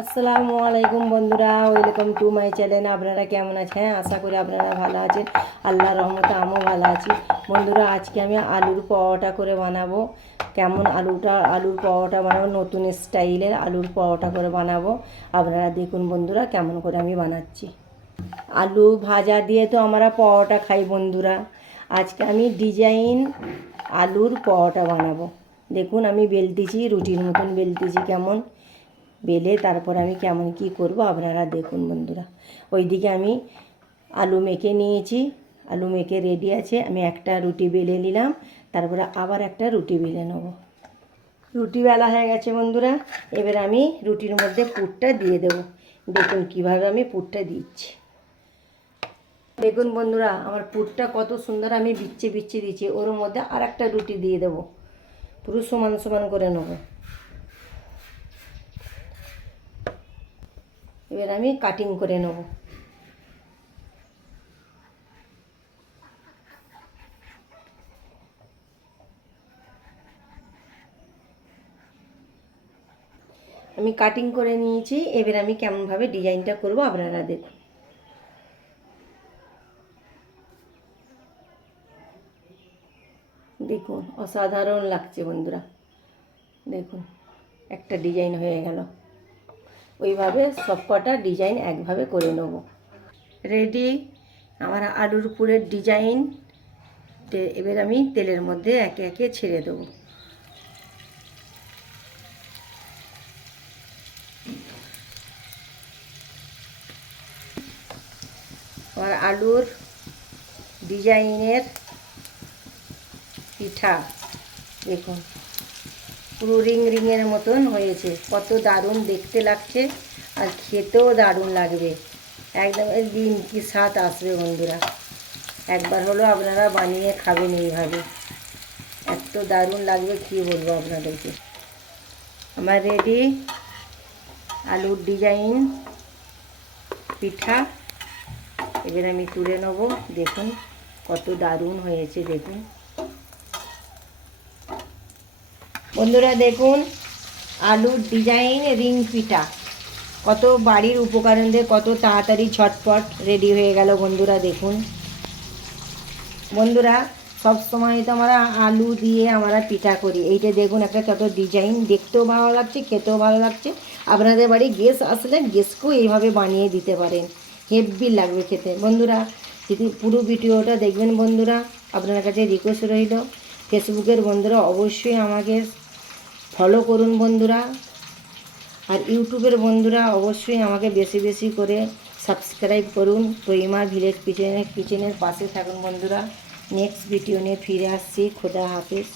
আসসালামু আলাইকুম বন্ধুরা, ওয়েলকাম টু মাই চ্যানেল। আপনারা কেমন আছেন? আশা করি আপনারা ভালো আছেন। আল্লাহর রহমতে আমিও ভালো আছি। বন্ধুরা, আজকে আমি আলুর পরোটা করে বানাবো। কেমন আলুর পরোটা বানাবো, নতুন স্টাইলের আলুর পরোটা করে বানাবো। আপনারা দেখুন বন্ধুরা কেমন করে আমি বানাচ্ছি। আলু ভাজা দিয়ে তো আমরা পরোটা খাই বন্ধুরা। আজকে আমি ডিজাইন আলুর পরোটা বানাবো। দেখুন আমি বেলতেছি, রুটির মতন বেলতেছি। কেমন বেলে তারপর আমি কেমন কি করব আপনারা দেখুন বন্ধুরা। ওইদিকে আমি আলু মেখে নিয়েছি, আলু মেখে রেডি আছে। আমি একটা রুটি বেলে নিলাম, তারপরে আবার একটা রুটি বেলে নেব। রুটি বেলা হয়ে গেছে বন্ধুরা। এবার আমি রুটির মধ্যে পুরটা দিয়ে দেব। দেখুন কিভাবে আমি পুরটা দিচ্ছি। দেখুন বন্ধুরা, আমার পুরটা কত সুন্দর আমি বিচ্ছে বিচ্ছে দিচ্ছি। ওর মধ্যে আর একটা রুটি দিয়ে দেবো, পুরো সমান সমান করে নেবো। এবার আমি কাটিং করে নেব। আমি কাটিং করে নিয়েছি। এবার আমি কেমনভাবে ডিজাইনটা করব আপনারা দেখুন। দেখুন অসাধারণ লাগছে বন্ধুরা। দেখুন একটা ডিজাইন হয়ে গেল। ওইভাবে সবকটা ডিজাইন একভাবে করে নেব। রেডি আমার আলুর পুরের ডিজাইন। এবার আমি তেলের মধ্যে একে একে ছেড়ে দেবো। আমার আলুর ডিজাইনের পিঠা দেখুন পুরো রিংয়ের মতন হয়েছে। কত দারুণ দেখতে লাগছে আর খেতেও দারুণ লাগবে। একদম দিন কি স্বাদ আসবে বন্ধুরা। একবার হলো আপনারা বানিয়ে খাবেন এইভাবে, এত দারুণ লাগবে কী বলবো আপনাদেরকে। আমার রেডি আলুর ডিজাইন পিঠা। এবার আমি তুলে নেব। দেখুন কত দারুণ হয়েছে। দেখুন বন্ধুরা, দেখুন আলুর ডিজাইন রিং পিঠা কত বাড়ির উপকরণ দিয়ে কত তাড়াতাড়ি ঝটপট রেডি হয়ে গেল বন্ধুরা। দেখুন বন্ধুরা, সব সময় তো আমরা আলু দিয়ে আমরা পিঠা করি। এইটা দেখুন একটা কত ডিজাইন, দেখতেও ভালো লাগছে, খেতেও ভালো লাগছে। আপনাদের বাড়ি গেস্ট আসলে গেস্টকেও এইভাবে বানিয়ে দিতে পারেন, হেভি লাগবে খেতে। বন্ধুরা যদি পুরো ভিডিওটা দেখবেন বন্ধুরা, আপনার কাছে রিকোয়েস্ট রইল। ফেসবুকের বন্ধুরা অবশ্যই আমাকে ফলো করুন বন্ধুরা, আর ইউটিউবের বন্ধুরা অবশ্যই আমাকে বেশি বেশি করে সাবস্ক্রাইব করুন। রহিমা ভিলেজ কিচেনের পাশে থাকুন বন্ধুরা। নেক্সট ভিডিও নিয়ে ফিরে আসছি। খোদা হাফেজ।